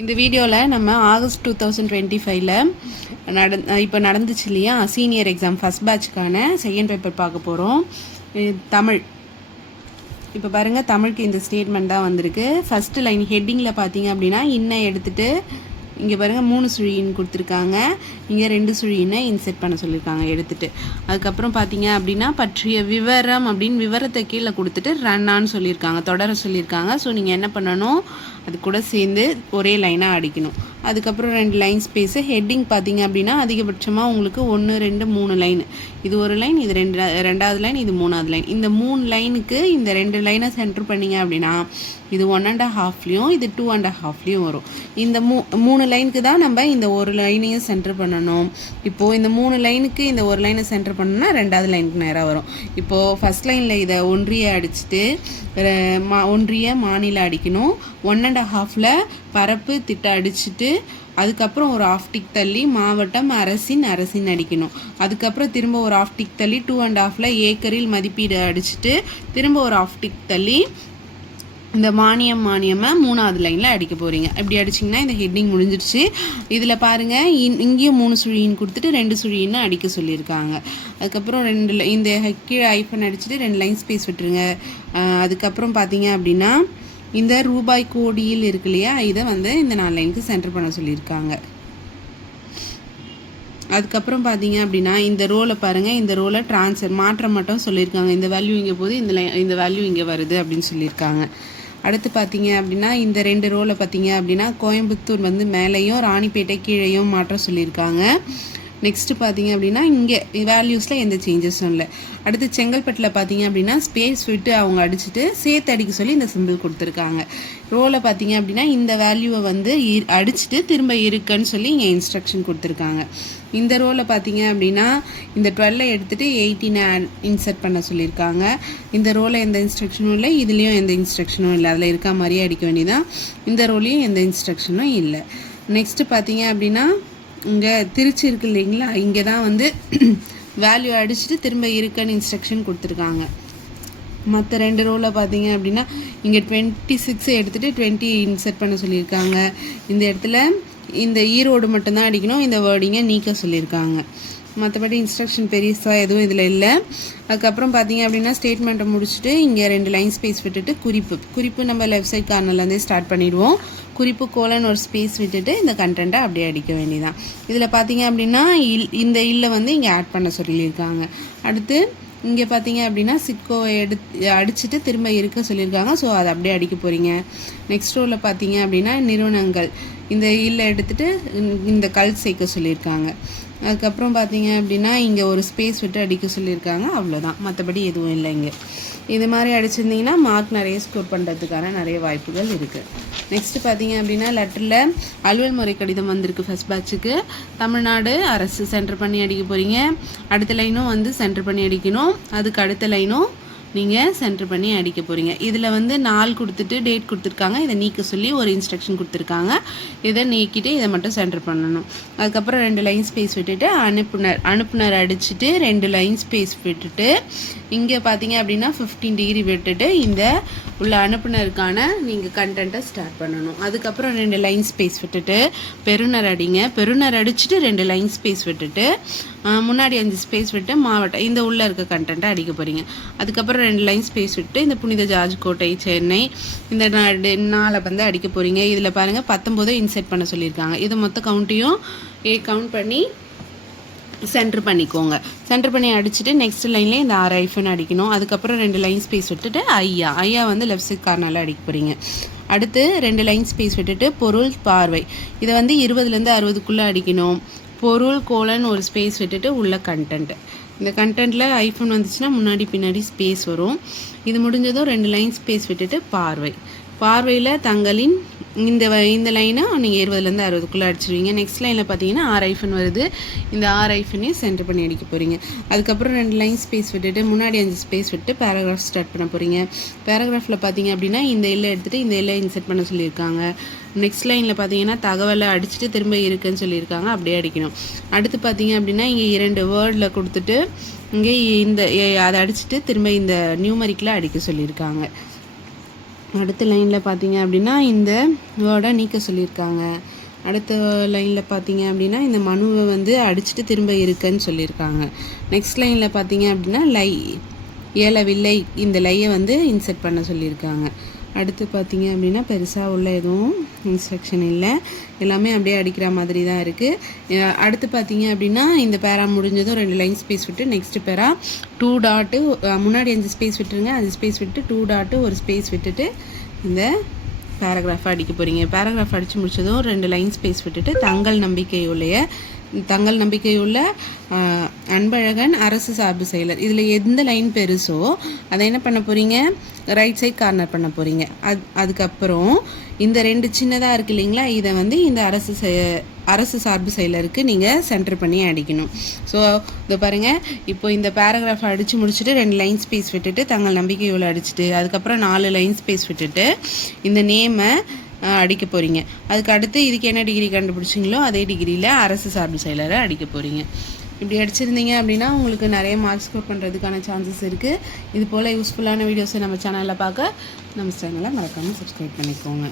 இந்த வீடியோவில் நம்ம ஆகஸ்ட் 2025ல் இப்போ நடந்துச்சு இல்லையா சீனியர் எக்ஸாம் ஃபஸ்ட் பேட்சுக்கான செகண்ட் பேப்பர் பார்க்க போகிறோம். தமிழ். இப்போ பாருங்கள், தமிழுக்கு இந்த ஸ்டேட்மெண்ட் தான் வந்திருக்கு. ஃபஸ்ட்டு லைன் ஹெட்டிங்கில் பார்த்தீங்க அப்படின்னா இன்னும் எடுத்துகிட்டு இங்கே பாருங்கள் 3 சுழின்னு கொடுத்துருக்காங்க. இங்கே 2 சுழின்னு இன்செர்ட் பண்ண சொல்லியிருக்காங்க எடுத்துகிட்டு. அதுக்கப்புறம் பார்த்தீங்க அப்படின்னா பற்றிய விவரம் அப்படின்னு விவரத்தை கீழே கொடுத்துட்டு ரன்னான்னு சொல்லியிருக்காங்க, தொடர சொல்லியிருக்காங்க. ஸோ நீங்கள் என்ன பண்ணணும், அது கூட சேர்ந்து ஒரே லைனாக அடிக்கணும். அதுக்கப்புறம் 2 லைன் ஸ்பேஸு. ஹெட்டிங் பார்த்தீங்க அப்படின்னா அதிகபட்சமாக உங்களுக்கு 1 2 3 லைன். இது ஒரு லைன், இது ரெண்டாவது லைன், இது 3வது லைன். இந்த 3 லைனுக்கு இந்த 2 லைனை சென்டர் பண்ணிங்க அப்படின்னா இது 1.5லையும் இது 2.5லையும் வரும். இந்த 3 லைனுக்கு தான் நம்ம இந்த ஒரு லைனையும் சென்டர் பண்ணணும். இப்போது இந்த 3 லைனுக்கு இந்த ஒரு லைனை சென்டர் பண்ணோம்னா 2வது லைனுக்கு நேராக வரும். இப்போது ஃபஸ்ட் லைனில் இதை ஒன்றிய அடிச்சுட்டு ஒன்றிய மாநில அடிக்கணும். 1.5ல் பரப்பு திட்ட அடிச்சுட்டு அதுக்கப்புறம் ஒரு ஆஃப் டிக் தள்ளி மாவட்டம் அரசின் அடிக்கணும். அதுக்கப்புறம் திரும்ப ஒரு ஆஃப் டிக் தள்ளி 2.5ல் ஏக்கரில் மதிப்பீடு அடிச்சுட்டு திரும்ப ஒரு ஆஃப் டிக் தள்ளி இந்த மானியமாக 3வது லைனில் அடிக்க போகிறீங்க. இப்படி அடிச்சிங்கன்னா இந்த ஹெட்டிங் முடிஞ்சிருச்சு. இதில் பாருங்கள், இங்கேயும் 3 சுழின்னு கொடுத்துட்டு 2 சுழின்னு அடிக்க சொல்லியிருக்காங்க. அதுக்கப்புறம் இந்த கீழே ஐஃபன் அடிச்சுட்டு 2 லைன் ஸ்பேஸ் விட்டுருங்க. அதுக்கப்புறம் பார்த்தீங்க அப்படின்னா இந்த ரூபாய் கோடியில் இருக்கு இல்லையா, இதை இந்த 4 லைனுக்கு சென்டர் பண்ண சொல்லியிருக்காங்க. அதுக்கப்புறம் பார்த்தீங்க அப்படின்னா இந்த ரோலை பாருங்கள், இந்த ரோலை ட்ரான்ஸ்ஃபர் மாற்றம் மட்டும் சொல்லியிருக்காங்க. இந்த வேல்யூ இங்கே போகுது, இந்த வேல்யூ இங்கே வருது அப்படின்னு சொல்லியிருக்காங்க. அடுத்து பார்த்தீங்க அப்படின்னா இந்த 2 ரோலை பார்த்தீங்க அப்படின்னா கோயம்புத்தூர் மேலேயும் ராணிப்பேட்டை கீழேயும் மாற்ற சொல்லியிருக்காங்க. நெக்ஸ்ட்டு பார்த்தீங்க அப்படின்னா இங்கே வேல்யூஸில் எந்த சேஞ்சஸும் இல்லை. அடுத்து செங்கல்பட்டில் பார்த்தீங்க அப்படின்னா ஸ்பேஸ் விட்டு அவங்க அடிச்சுட்டு சேர்த்து அடிக்க சொல்லி இந்த சிம்பிள் கொடுத்துருக்காங்க. ரோவில் பார்த்தீங்க அப்படின்னா இந்த வேல்யூவை அடிச்சுட்டு திரும்ப இருக்குன்னு சொல்லி இங்கே இன்ஸ்ட்ரக்ஷன் கொடுத்துருக்காங்க. இந்த ரோவில் பார்த்தீங்க அப்படின்னா இந்த 12 எடுத்துகிட்டு 18 இன்சர்ட் பண்ண சொல்லியிருக்காங்க. இந்த ரோவில் எந்த இன்ஸ்ட்ரக்ஷனும் இல்லை, இதுலேயும் எந்த இன்ஸ்ட்ரக்ஷனும் இல்லை, அதில் இருக்க மாதிரியே அடிக்க வேண்டியதான். இந்த ரோலையும் எந்த இன்ஸ்ட்ரக்ஷனும் இல்லை. நெக்ஸ்ட்டு பார்த்தீங்க அப்படின்னா இங்கே திருச்சி இருக்குது இல்லைங்களா, இங்கே தான் வேல்யூ அடிச்சுட்டு திரும்ப இருக்குன்னு இன்ஸ்ட்ரக்ஷன் கொடுத்துருக்காங்க. மற்ற 2 ரோவில் பார்த்தீங்க அப்படின்னா இங்கே 26 எடுத்துகிட்டு 20 இன்சர்ட் பண்ண சொல்லியிருக்காங்க. இந்த இடத்துல இந்த ஈரோடு மட்டும்தான் அடிக்கணும், இந்த வேர்டிங்கை நீக்க சொல்லியிருக்காங்க. மற்றபடி இன்ஸ்ட்ரக்ஷன் பெருசாக எதுவும் இதில் இல்லை. அதுக்கப்புறம் பார்த்தீங்க அப்படின்னா ஸ்டேட்மெண்ட்டை முடிச்சுட்டு இங்கே 2 லைன் ஸ்பேஸ் விட்டுட்டு குறிப்பு நம்ம லெஃப்ட் சைட் கார்னர்லேருந்தே ஸ்டார்ட் பண்ணிடுவோம். குறிப்பு கோலன் ஒரு ஸ்பேஸ் விட்டுட்டு இந்த கண்டென்ட்டை அப்படியே அடிக்க வேண்டியதான். இதில் பார்த்தீங்க அப்படின்னா இந்த இங்கே ஆட் பண்ண சொல்லியிருக்காங்க. அடுத்து இங்கே பார்த்தீங்க அப்படின்னா சிட்கோவை அடிச்சுட்டு திரும்ப இருக்க சொல்லியிருக்காங்க. ஸோ அதை அப்படியே அடிக்க போகிறீங்க. நெக்ஸ்ட் ரோவில் பார்த்தீங்க அப்படின்னா நிறுவனங்கள் இந்த எடுத்துகிட்டு இந்த கல் சேர்க்க சொல்லியிருக்காங்க. அதுக்கப்புறம் பார்த்தீங்க அப்படின்னா இங்கே ஒரு ஸ்பேஸ் விட்டு அடிக்க சொல்லியிருக்காங்க. அவ்வளோதான், மற்றபடி எதுவும் இல்லை. இங்கே இது மாதிரி அடிச்சிருந்தீங்கன்னா மார்க் நிறைய ஸ்கோர் பண்ணுறதுக்கான நிறைய வாய்ப்புகள் இருக்குது. நெக்ஸ்ட்டு பார்த்தீங்க அப்படின்னா லெட்டரில் அலுவல் முறை கடிதம் வந்திருக்கு ஃபஸ்ட் பேட்சுக்கு. தமிழ்நாடு அரசு சென்டர் பண்ணி அடிக்க போகிறீங்க. அடுத்த லைனும் சென்டர் பண்ணி அடிக்கணும். அதுக்கு அடுத்த லைனும் நீங்கள் சென்டர் பண்ணி அடிக்க போகிறீங்க. இதில் நாள் கொடுத்துட்டு டேட் கொடுத்துருக்காங்க, இதை நீக்க சொல்லி ஒரு இன்ஸ்ட்ரக்ஷன் கொடுத்துருக்காங்க. இதை நீக்கிட்டு இதை மட்டும் சென்டர் பண்ணணும். அதுக்கப்புறம் 2 லைன் ஸ்பேஸ் விட்டுட்டு அனுப்புனர் அடிச்சுட்டு 2 லைன் ஸ்பேஸ் விட்டுட்டு இங்கே பார்த்தீங்க அப்படின்னா 15 டிகிரி விட்டுட்டு இந்த உள்ள அனுப்புனருக்கான நீங்கள் கண்டென்ட்டை ஸ்டார்ட் பண்ணணும். அதுக்கப்புறம் 2 லைன் ஸ்பேஸ் விட்டுட்டு பெறுநர் அடிங்க. பெறுநர் அடிச்சுட்டு 2 லைன் ஸ்பேஸ் விட்டுட்டு முன்னாடி 5 ஸ்பேஸ் விட்டு மாவட்டம் இந்த உள்ளே இருக்க கண்டென்ட்டை அடிக்க போகிறீங்க. அதுக்கப்புறம் 2 லைன் ஸ்பேஸ் விட்டு இந்த புனித ஜார்ஜ் கோட்டை சென்னை இந்த 4 அடிக்க போகிறீங்க. இதில் பாருங்கள் 19 இன்செர்ட் பண்ண சொல்லியிருக்காங்க. இது மொத்த கவுண்ட்டையும் கவுண்ட் பண்ணி சென்டர் பண்ணிக்கோங்க. சென்டர் பண்ணி அடிச்சுட்டு நெக்ஸ்ட் லைன்லேயே இந்த 6 ஐஃபன் அடிக்கணும். அதுக்கப்புறம் 2 லைன் ஸ்பேஸ் விட்டுட்டு ஐயா லெஃப்ட் சைட் கார்னரில் அடிக்க போகிறீங்க. அடுத்து 2 லைன் ஸ்பேஸ் விட்டுட்டு பொருள் பார்வை இதை 20லேருந்து 60க்குள்ளே அடிக்கணும். பொருள் கோலன் ஒரு ஸ்பேஸ் விட்டுட்டு உள்ள கண்டென்ட். இந்த கண்டென்ட்டில் ஐஃபோன் வந்துச்சுன்னா முன்னாடி பின்னாடி ஸ்பேஸ் வரும். இது முடிஞ்சதும் 2 லைன் ஸ்பேஸ் விட்டுட்டு பார்வையில் தங்களின் இந்த லைனை நீங்கள் 20லேருந்து 60க்குள்ளே அடிச்சிருவீங்க. நெக்ஸ்ட் லைனில் பார்த்தீங்கன்னா 6 ஐஃபன் வருது. இந்த 6 ஐஃபனையும் சென்டர் பண்ணி அடிக்க போகிறீங்க. அதுக்கப்புறம் 2 லைன் ஸ்பேஸ் விட்டுட்டு முன்னாடி 5 ஸ்பேஸ் விட்டு பேராகிராஃப் ஸ்டார்ட் பண்ண போகிறீங்க. பேராகிராஃபில் பார்த்தீங்க அப்படின்னா இந்த எடுத்துகிட்டு இந்த இன்செர்ட் பண்ண சொல்லியிருக்காங்க. நெக்ஸ்ட் லைனில் பார்த்தீங்கன்னா தகவலை அடிச்சுட்டு திரும்ப இருக்குன்னு சொல்லியிருக்காங்க, அப்படியே அடிக்கணும். அடுத்து பார்த்தீங்க அப்படின்னா இங்கே 2 வேர்டில் கொடுத்துட்டு இங்கே அதை அடிச்சுட்டு திரும்ப இந்த நியூமரிக்கில் அடிக்க சொல்லியிருக்காங்க. அடுத்த லைனில் பார்த்தீங்க அப்படின்னா இந்த வேர்டை நீக்க சொல்லியிருக்காங்க. அடுத்த லைனில் பார்த்தீங்க அப்படின்னா இந்த மனுவை வந்து அடிச்சுட்டு திரும்ப இருக்குன்னு சொல்லியிருக்காங்க. நெக்ஸ்ட் லைனில் பார்த்தீங்க அப்படின்னா ஏலவில்லை இந்த லையை வந்து இன்செர்ட் பண்ண சொல்லியிருக்காங்க. அடுத்து பார்த்தீங்க அப்படின்னா பெருசாக உள்ள எதுவும் இன்ஸ்ட்ரக்ஷன் இல்லை, எல்லாமே அப்படியே அடிக்கிற மாதிரி தான் இருக்குது. அடுத்து பார்த்தீங்க அப்படின்னா இந்த பேரா முடிஞ்சதும் 2 லைன் ஸ்பேஸ் விட்டு நெக்ஸ்ட்டு பேரா 2 டாட்டு முன்னாடி 5 ஸ்பேஸ் விட்டுருங்க, 5 ஸ்பேஸ் விட்டு 2 டாட்டு ஒரு ஸ்பேஸ் விட்டுட்டு இந்த பேராகிராஃபை அடிக்க போகிறீங்க. பேராகிராஃப் அடித்து முடிச்சதும் 2 லைன் ஸ்பேஸ் விட்டுட்டு தங்கள் நம்பிக்கையுள்ள அன்பழகன் அரசு சார்பு செயலர், இதில் எந்த லைன் பெருசோ அதை என்ன பண்ண போகிறீங்க, ரைட் சைட் கார்னர் பண்ண போகிறீங்க. அதுக்கப்புறம் இந்த 2 சின்னதாக இருக்குது இல்லைங்களா, இதை வந்து இந்த அரசு சார்பு செயலருக்கு நீங்கள் சென்டர் பண்ணி அடிக்கணும். ஸோ இதை பாருங்கள், இப்போ இந்த பேராகிராஃபை அடித்து முடிச்சுட்டு 2 லைன் ஸ்பேஸ் விட்டுட்டு தங்கள் நம்பிக்கையுள்ள அடிச்சுட்டு அதுக்கப்புறம் 4 லைன் ஸ்பேஸ் விட்டுட்டு இந்த நேமை அடிக்க போகிறீங்க. அதுக்கு அடுத்து இதுக்கு என்ன டிகிரி கண்டுபிடிச்சிங்களோ அதே டிகிரியில் அரசு சார்பு செயலரை அடிக்க போகிறீங்க. இப்படி அடிச்சிருந்தீங்க அப்படின்னா உங்களுக்கு நிறைய மார்க்ஸ் ஸ்கோர் பண்ணுறதுக்கான சான்சஸ் இருக்குது. இது போல் யூஸ்ஃபுல்லான வீடியோஸை நம்ம சேனலில் பார்க்க நம்ம சேனலை மறக்காமல் சப்ஸ்கிரைப் பண்ணிக்கோங்க.